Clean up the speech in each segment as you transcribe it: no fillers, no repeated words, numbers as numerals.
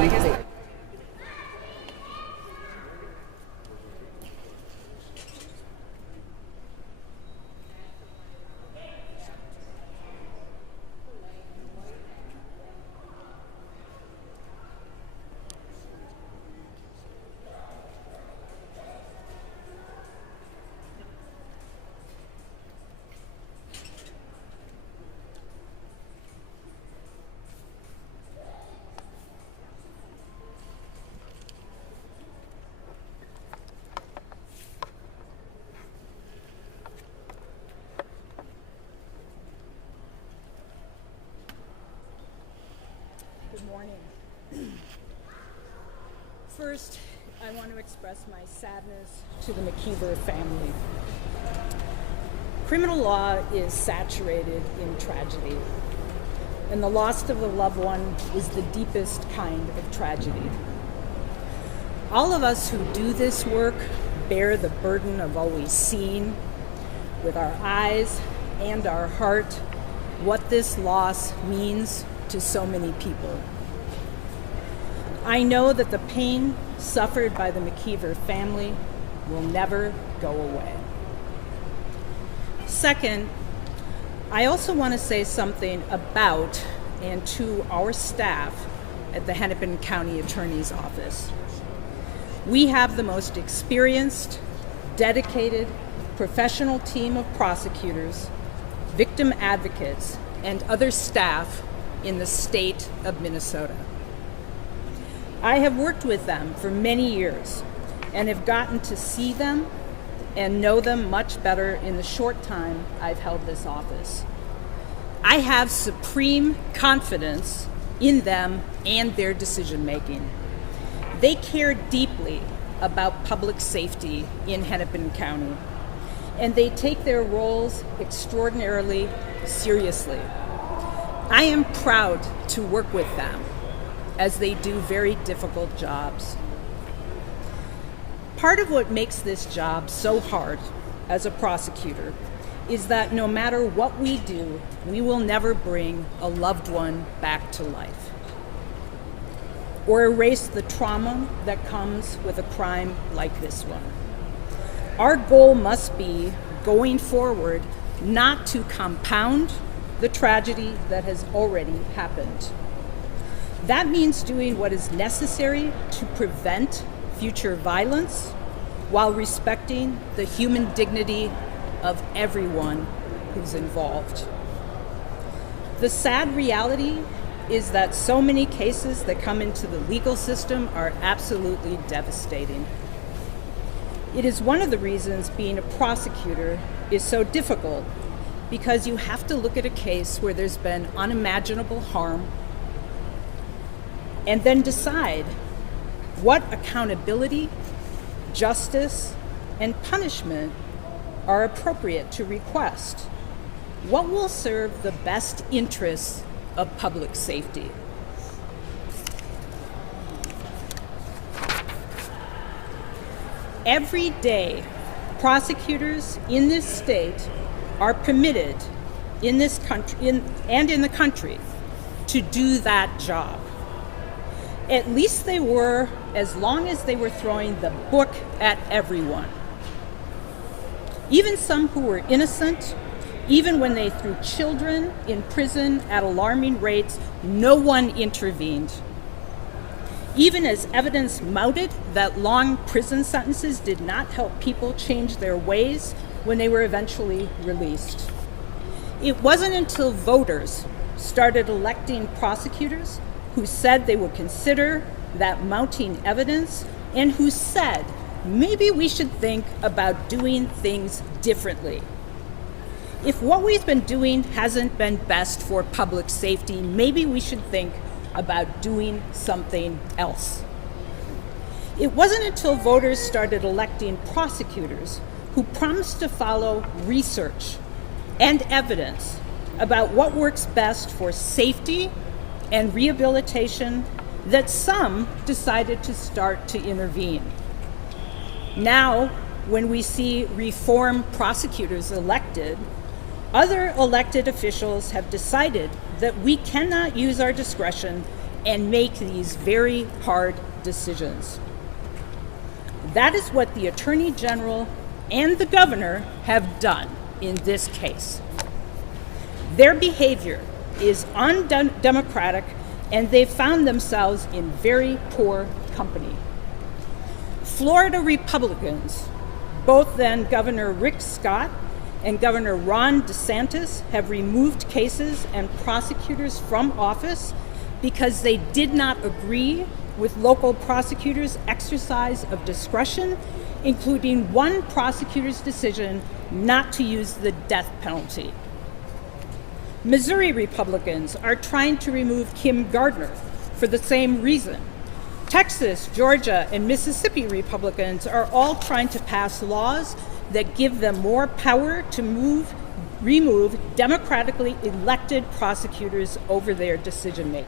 lengthy. Good morning. First, I want to express my sadness to the McKeever family. Criminal law is saturated in tragedy, and the loss of a loved one is the deepest kind of tragedy. All of us who do this work bear the burden of always seeing, with our eyes and our heart, what this loss means to so many people. I know that the pain suffered by the McKeever family will never go away. Second, I also want to say something about and to our staff at the Hennepin County Attorney's Office. We have the most experienced, dedicated, professional team of prosecutors, victim advocates, and other staff in the state of Minnesota. I have worked with them for many years and have gotten to see them and know them much better in the short time I've held this office. I have supreme confidence in them and their decision making. They care deeply about public safety in Hennepin County, and they take their roles extraordinarily seriously. I am proud to work with them as they do very difficult jobs. Part of what makes this job so hard as a prosecutor is that no matter what we do, we will never bring a loved one back to life or erase the trauma that comes with a crime like this one. Our goal must be, going forward, not to compound the tragedy that has already happened. That means doing what is necessary to prevent future violence while respecting the human dignity of everyone who's involved. The sad reality is that so many cases that come into the legal system are absolutely devastating. It is one of the reasons being a prosecutor is so difficult, because you have to look at a case where there's been unimaginable harm and then decide what accountability, justice, and punishment are appropriate to request. What will serve the best interests of public safety? Every day, prosecutors in this state are permitted in this country and in the country to do that job. At least they were, as long as they were throwing the book at everyone. Even some who were innocent, even when they threw children in prison at alarming rates, no one intervened. Even as evidence mounted that long prison sentences did not help people change their ways when they were eventually released. It wasn't until voters started electing prosecutors who said they would consider that mounting evidence and who said, maybe we should think about doing things differently. If what we've been doing hasn't been best for public safety, maybe we should think about doing something else. It wasn't until voters started electing prosecutors who promised to follow research and evidence about what works best for safety and rehabilitation that some decided to start to intervene. Now, when we see reform prosecutors elected, other elected officials have decided that we cannot use our discretion and make these very hard decisions. That is what the Attorney General and the Governor have done in this case. Their behavior is undemocratic, and they've found themselves in very poor company. Florida Republicans, both then Governor Rick Scott and Governor Ron DeSantis, have removed cases and prosecutors from office because they did not agree with local prosecutors' exercise of discretion, including one prosecutor's decision not to use the death penalty. Missouri Republicans are trying to remove Kim Gardner for the same reason. Texas, Georgia, and Mississippi Republicans are all trying to pass laws that give them more power to remove democratically elected prosecutors over their decision making.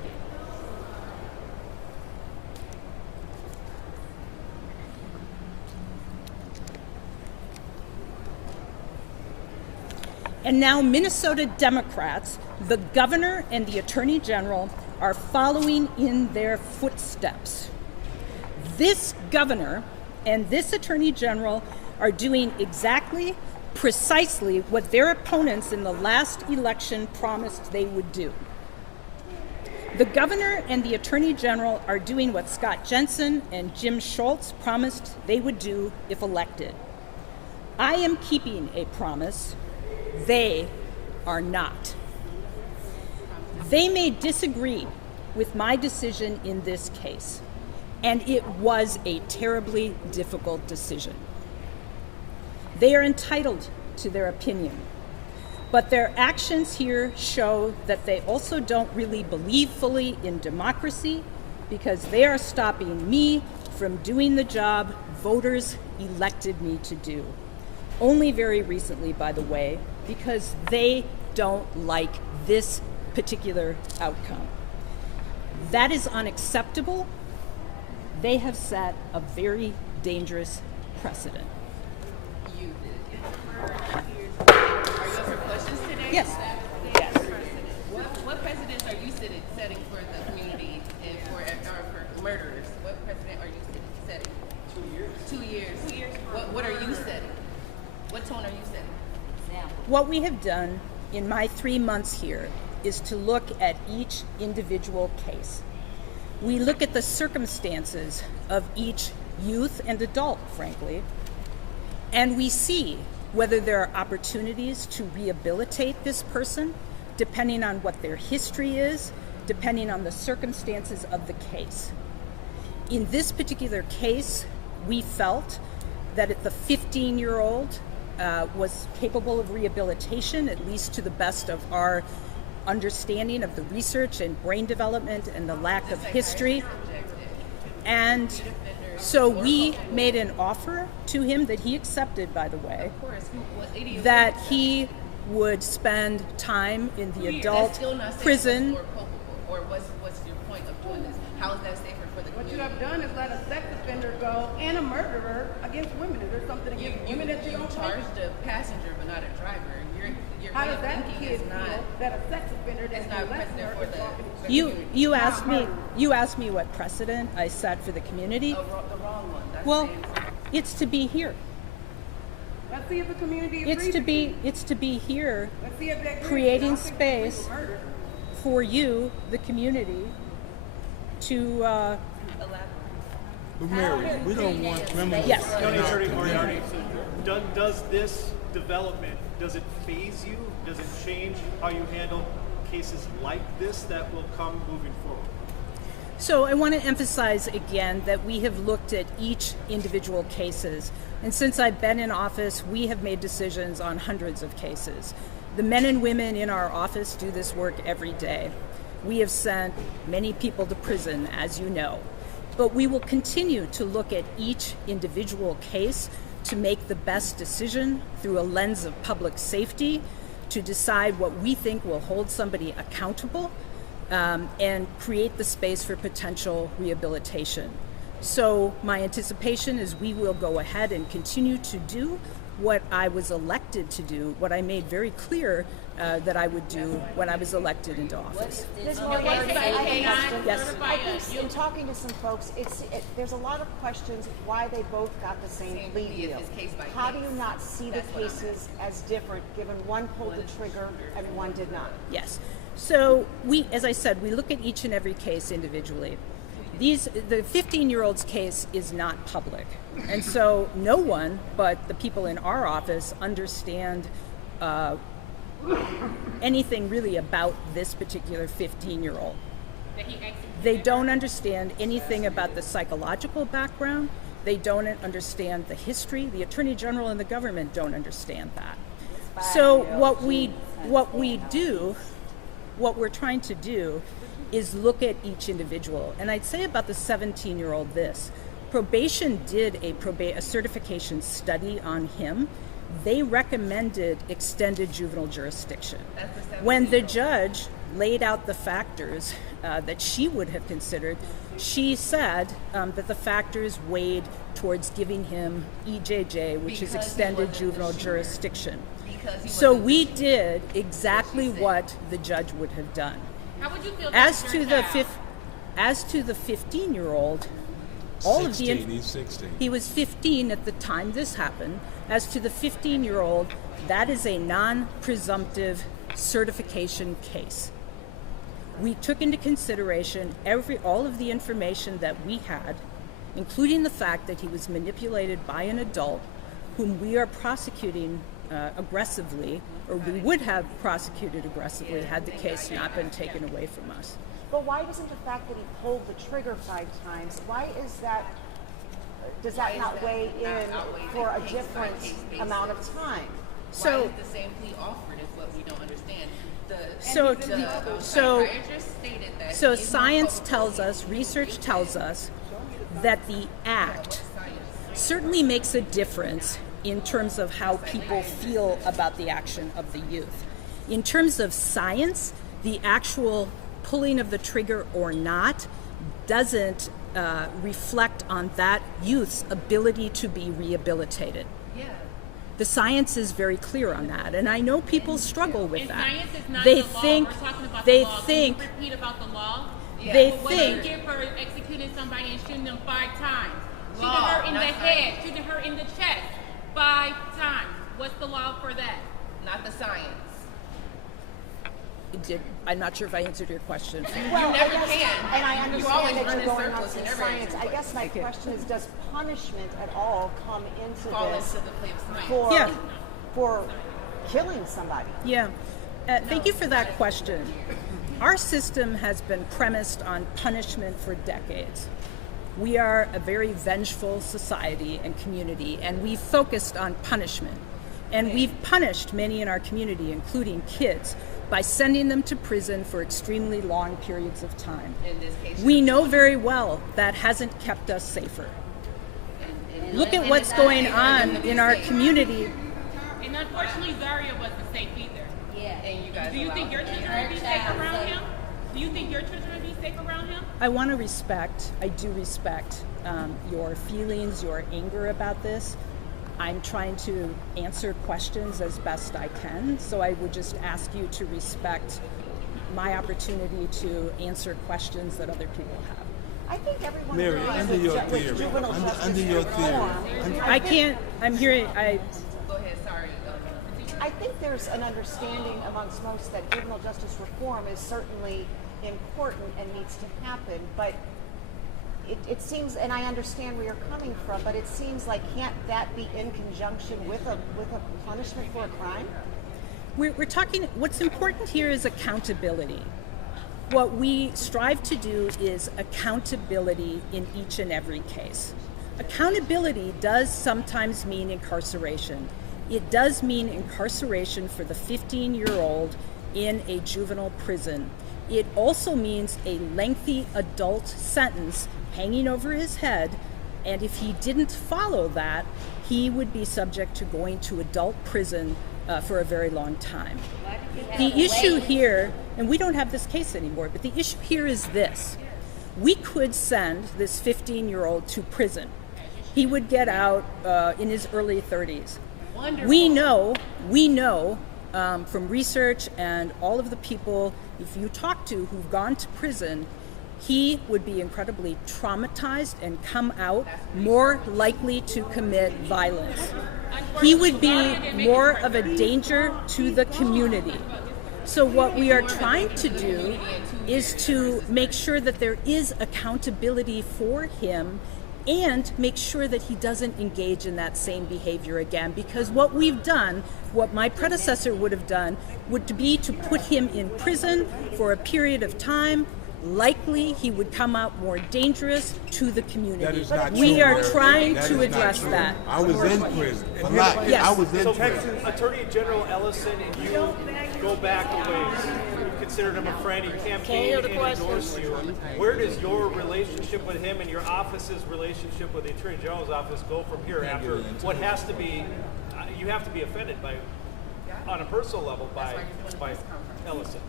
And now Minnesota Democrats, the governor and the attorney general, are following in their footsteps. This governor and this attorney general are doing precisely what their opponents in the last election promised they would do. The governor and the attorney general are doing what Scott Jensen and Jim Schultz promised they would do if elected. I am keeping a promise. They are not. They may disagree with my decision in this case, and it was a terribly difficult decision. They are entitled to their opinion, but their actions here show that they also don't really believe fully in democracy, because they are stopping me from doing the job voters elected me to do. Only very recently, by the way, because they don't like this particular outcome. That is unacceptable. They have set a very dangerous precedent. You did. Are you up for questions today? Yes. Yes. What precedents are you setting for the community and for murderers? What precedent are you setting? 2 years. 2 years. 2 years. What are you setting? What tone are you setting? What we have done in my 3 months here is to look at each individual case. We look at the circumstances of each youth and adult, frankly, and we see whether there are opportunities to rehabilitate this person, depending on what their history is, depending on the circumstances of the case. In this particular case, we felt that the 15-year-old was capable of rehabilitation, at least to the best of our understanding of the research and brain development and the lack of history. And so we made an offer to him that he accepted, by the way, that he would spend time in the adult prison. Or what's your point of doing this? How is that safer for the community? What you have done is let a sex offender go and a murderer against women. Is there something against women that you don't charged a passenger but not a driver? Your How way does of that thinking kid is not feel that a sex offender that's not a precedent lesser for is the talking to community? You asked me what precedent I set for the community. The wrong one. That's Well, the answer. it's to be here. Let's see if the community agrees. It's to be here, Let's see if they agree. creating I don't think they space agree with murder. for you, the community, to But Mary, we don't want criminals. Yes. County Attorney Moriarty, does this development, does it phase you? Does it change how you handle cases like this that will come moving forward? So I want to emphasize again that we have looked at each individual cases. And since I've been in office, we have made decisions on hundreds of cases. The men and women in our office do this work every day. We have sent many people to prison, as you know. But we will continue to look at each individual case to make the best decision through a lens of public safety, to decide what we think will hold somebody accountable, and create the space for potential rehabilitation. So my anticipation is we will go ahead and continue to do what I was elected to do, what I made very clear that I would do when I was elected into office. Ms. Moriarty, I have a question. Yes. I think in talking to some folks, there's a lot of questions why they both got the same plea deal. It's case by How do case. you not see the cases as different, given one pulled the trigger and one did not? Yes. So we, as I said, we look at each and every case individually. The 15-year-old's case is not public. And so no one but the people in our office understand anything really about this particular 15-year-old. They don't understand anything about the psychological background. They don't understand the history. The Attorney General and the government don't understand that. So what we're trying to do is look at each individual. And I'd say about the 17-year-old this. Probation did a certification study on him. They recommended extended juvenile jurisdiction. When the judge laid out the factors that she would have considered, she said that the factors weighed towards giving him EJJ, which is extended juvenile jurisdiction. So we did exactly what the judge would have done. How would you feel As to the 15-year-old, all of the 16, he's 16. he was 15 at the time this happened. As to the 15-year-old, that is a non-presumptive certification case. We took into consideration all of the information that we had, including the fact that he was manipulated by an adult whom we are prosecuting aggressively, or we would have prosecuted aggressively had the case not been taken away from us. But why doesn't the fact that he pulled the trigger 5 times, why is that, does that not weigh in for a different amount of time? Why is the same plea offered is what we don't understand. So science tells us, research tells us that the act certainly makes a difference in terms of how people feel about the action of the youth. In terms of science, the actual pulling of the trigger or not doesn't reflect on that youth's ability to be rehabilitated. Yeah. The science is very clear on that, and I know people struggle with that. Science is not They the law. think, We're talking about they the law. think, Can you repeat about the law? Yeah. they What do you think. get for executing somebody and shooting them 5 times? Shooting Law, her in the not head, science. shooting her in the chest 5 times. What's the law for that? Not the science. I'm not sure if I answered your question. Well, never I guess, can. and I You always understand that run you're in going on circles some and never science. answer I guess my question is, does punishment at all come into Fall this into the play of science. for, Yeah. for killing somebody? Yeah. Thank you for that question. Our system has been premised on punishment for decades. We are a very vengeful society and community, and we've focused on punishment. And we've punished many in our community, including kids, by sending them to prison for extremely long periods of time. In this case, We know very well that hasn't kept us safer. Look at what's going on in our community. And unfortunately, Zaria wasn't safe either. and you guys Do you allow think your children would be safe around him? Do you think your children would be safe around him? I do respect your feelings, your anger about this. I'm trying to answer questions as best I can, so I would just ask you to respect my opportunity to answer questions that other people have. I think everyone Mary, agrees under with your with theory, juvenile justice under your reform. theory, I can't, I'm hearing, Go ahead, sorry. I think there's an understanding amongst most that juvenile justice reform is certainly important and needs to happen, but it seems, and I understand where you're coming from, but it seems like can't that be in conjunction with a punishment for a crime? we're talking, what's important here is accountability. What we strive to do is accountability in each and every case. Accountability does sometimes mean incarceration. It does mean incarceration for the 15-year-old in a juvenile prison. It also means a lengthy adult sentence hanging over his head, and if he didn't follow that, he would be subject to going to adult prison for a very long time. The issue here, and we don't have this case anymore, but the issue here is this. We could send this 15-year-old to prison. He would get out in his early 30s. We know from research and all of the people, if you talk to who've gone to prison, he would be incredibly traumatized and come out more likely to commit violence. He would be more of a danger to the community. So what we are trying to do is to make sure that there is accountability for him and make sure that he doesn't engage in that same behavior again. Because what we've done, what my predecessor would have done, would be to put him in prison for a period of time. Likely he would come out more dangerous to the community. That is not We true, are Mary. trying That to is not address true. that. I was in prison. A lot. Yes. I was in So prison. Attorney General Ellison and you go back a ways. You considered him a friend. He campaigned and endorsed you. Where does your relationship with him and your office's relationship with the Attorney General's office go from here after what has to be, you have to be offended by, on a personal level, by Ellison?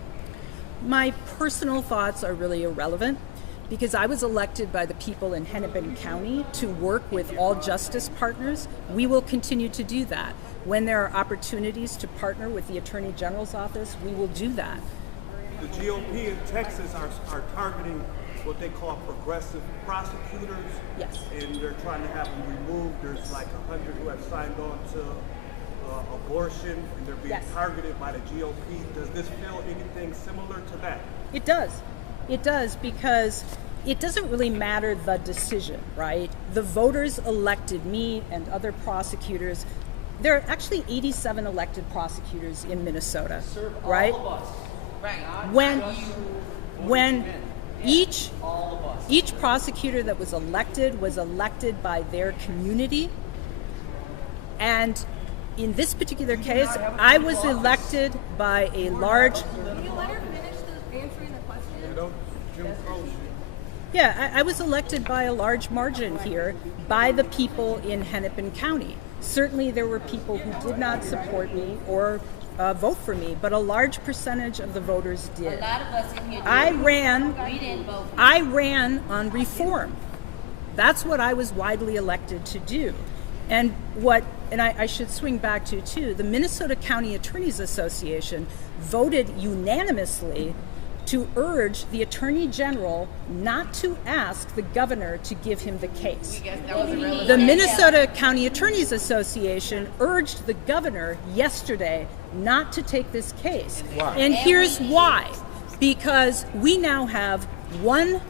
My personal thoughts are really irrelevant because I was elected by the people in Hennepin County to work with all justice partners. We will continue to do that. When there are opportunities to partner with the Attorney General's office, we will do that. The GOP in Texas are targeting what they call progressive prosecutors. Yes. And they're trying to have them removed. There's like 100 who have signed on to abortion, and they're being Yes. targeted by the GOP. Does this feel anything similar to that? It does. It does, because it doesn't really matter the decision, right? The voters elected me and other prosecutors. There are actually 87 elected prosecutors in Minnesota, right? Right. When each prosecutor that was elected by their community, and in this particular case, I was elected by a large. Can you let her finish answering the question? Yeah, I was elected by a large margin here by the people in Hennepin County. Certainly there were people who did not support me or vote for me, but a large percentage of the voters did. A lot of us in here did. We didn't vote. I ran on reform. That's what I was widely elected to do. And I should swing back to too, the Minnesota County Attorneys Association voted unanimously to urge the Attorney General not to ask the governor to give him the case. The Minnesota County Attorneys Association urged the governor yesterday not to take this case. Why? And here's why. Because we now have one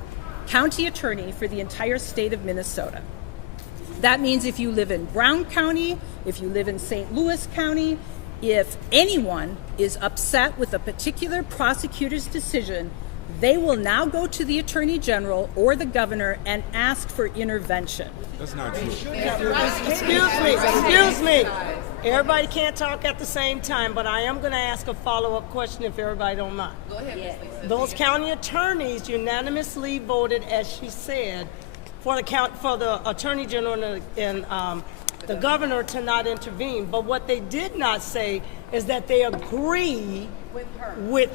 county attorney for the entire state of Minnesota. That means if you live in Brown County, if you live in St. Louis County, if anyone is upset with a particular prosecutor's decision, they will now go to the Attorney General or the governor and ask for intervention. That's not true. Excuse me. Everybody can't talk at the same time, but I am going to ask a follow-up question if everybody don't mind. Go ahead, Ms. Lisa. Those county attorneys unanimously voted, as she said, for the Attorney General and the governor to not intervene. But what they did not say is that they agree with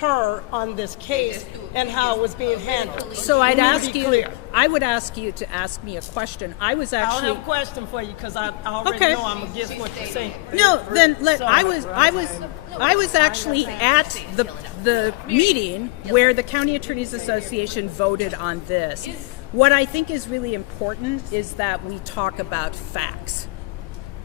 her on this case and how it was being handled. So I'd We need to ask be you, clear. I would ask you to ask me a question. I was I don't actually have a question for you because I already Okay. know I'm against what you're saying. No, then I was actually at the meeting where the County Attorneys Association voted on this. What I think is really important is that we talk about facts.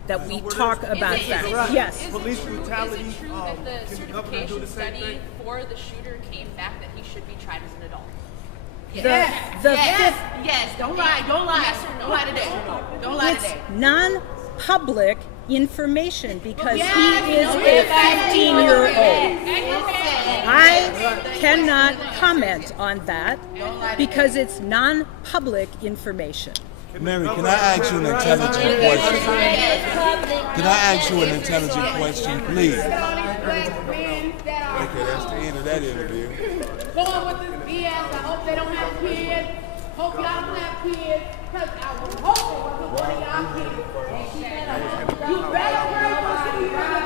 That we talk about facts. Yes. Police brutality. Is it true that the Can the governor do certification the same study thing? for the shooter came back that he should be tried as an adult? Yes. Don't lie. Don't lie. Yes or no? Don't lie today. Don't lie It's today. non-public information because he is a 15-year-old. I cannot comment on that because it's non-public information. Mary, can I ask you an intelligent question? Can I ask you an intelligent question, please? Okay, that's the end of that interview. Going with this BS. I hope they don't have kids. Hope y'all don't have kids. Because I would hope it wasn't one of y'all kids. You better pray for some of y'all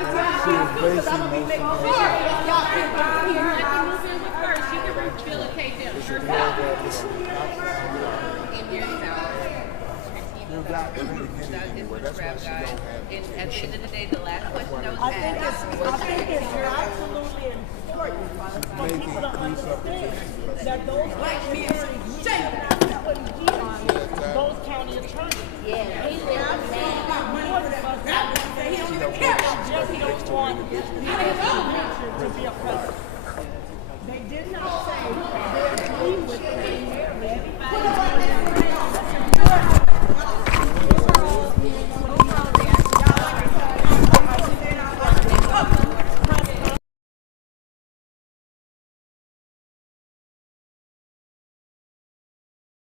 kids because I'm going to be making sure that y'all kids are here. Let me move in with her. She can reveal a case down. In your You're not going to get That is anywhere. what That's why Rap she got. don't have And at the end of the day, the last question that was I think asked. it's absolutely important for people to understand that those county attorneys, we should not be putting heat on those county attorneys. Yeah, he lives Just don't want Richard to be a president. They did not say they agree with the mayor.